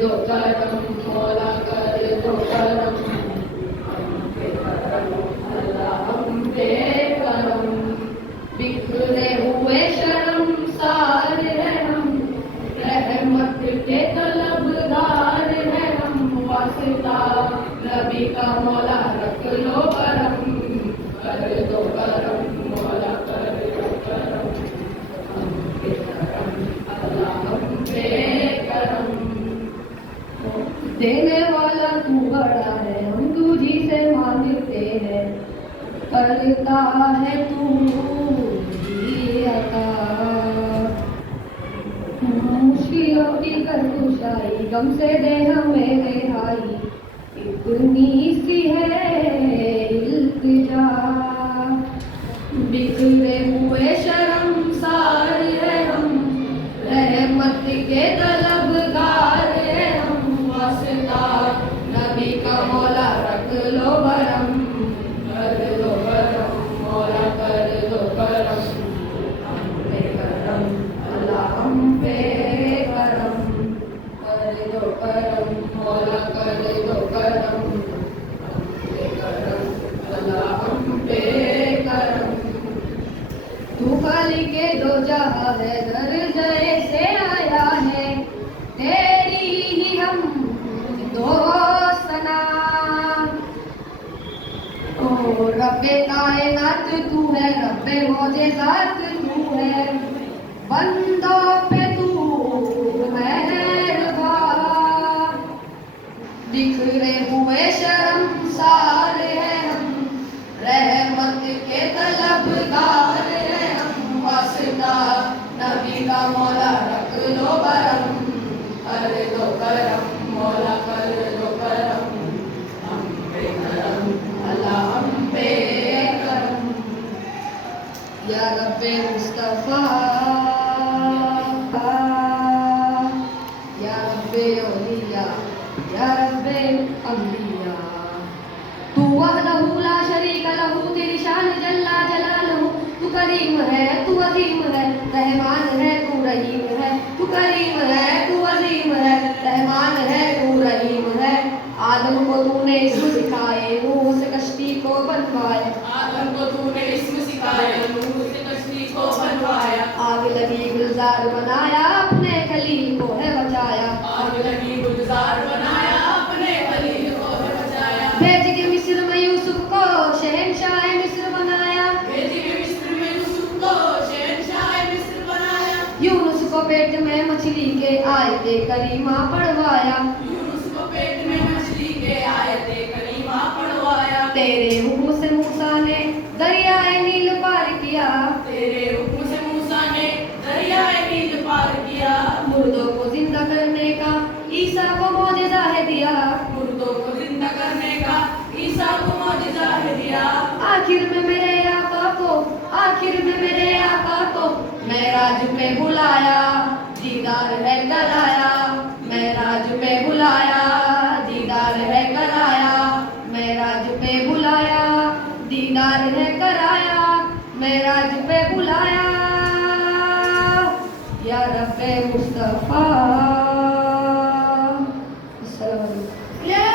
دو کرم مولا کر دو کرم اللہ ہم پہ کرم بکھرے ہوئے شرم سار ہے ہم رحمت کے طلبگار ہے ہم واسطہ نبی کا مولا رکھ لو کرم کر دو کرم مولا کر دو کرم ہم پہ کرم اللہ ہم پہ کرم دینے والا تو بڑا ہے ہم تجھی سے مانگتے ہیں کرتا ہے تو ہی عطا مشکلوں کی کشائی غم سے دے ہمیں رہائی اتنی سی ہے التجا بکھرے ہوئے شرم سار ہے ہم رحمت کے طلبگار ہے ہم واسطہ نبی کا مولا رکھ لو برم کر دو کرم مولا کر دو کرم ہم پہ کرم اللہ ہم پہ کرم کر دو کرم مولا کر دو کرم ہم پہ کرم اللہ ہم پہ کرم تو خالق کے دو جہاں ہے درجے سے آیا ہے تیری ہی ہم دو ثنا او رب کائنات تو ہے رب معجزات تو ہے بندوں پہ تو مہربان بکھرے ہوئے شرم سار ہے ہم رحمت کے طلبگار ہے ہم واسطہ نبی کا مولا رکھ لو برم کر دو کرم مولا کر دو کرم ہم پہ کرم اللہ ہم پہ کرم یا رب مصطفیٰ یا رب اولیاء یا رب انبیاء تو وحدہ لا شریک لہ تیری شان جلا جلالہ تو کریم ہے تو عظیم ہے رحمان ہے تو رحیم ہے تو کریم ہے تو عظیم ہے رحمان ہے تو رحیم ہے آدم کو تو نے اسم سکھائے نوح سے کشتی کو بنوائے آدم کو تو نے اسم سکھائے نوح سے کشتی کو بنوایا آگ لگی گلزار بنایا اپنے خلیل کو ہے بچایا آگ لگی گلزار بنایا اپنے خلیل کو ہے بچایا بھیج کے مصر میں یوسف کو شہنشاہ مصر بنایا بھیج کے مصر میں یوسف کو شہنشاہ مصر بنایا یونس کو پیٹ میں مچھلی کے آیت کریمہ پڑھوایا یونس کو پیٹ میں مچھلی کے آیت کریمہ پڑھوایا تیرے حکم سے موسیٰ نے دریائے نیل پار کیا تیرے حکم سے موسیٰ نے دریائے نیل پار کیا مردوں کو زندہ کرنے کا عیسیٰ کو معجزہ ہے دیا مردوں کو زندہ کرنے کا عیسیٰ کو معجزہ ہے دیا آخر میں میرے آقا کو معراج پہ بلایا دیدار ہے کرایا معراج پہ بلایا دیدار ہے کرایا معراج پہ بلایا دیدار ہے کرایا معراج پہ بلایا یا رب مصطفیٰ السلام علیکم.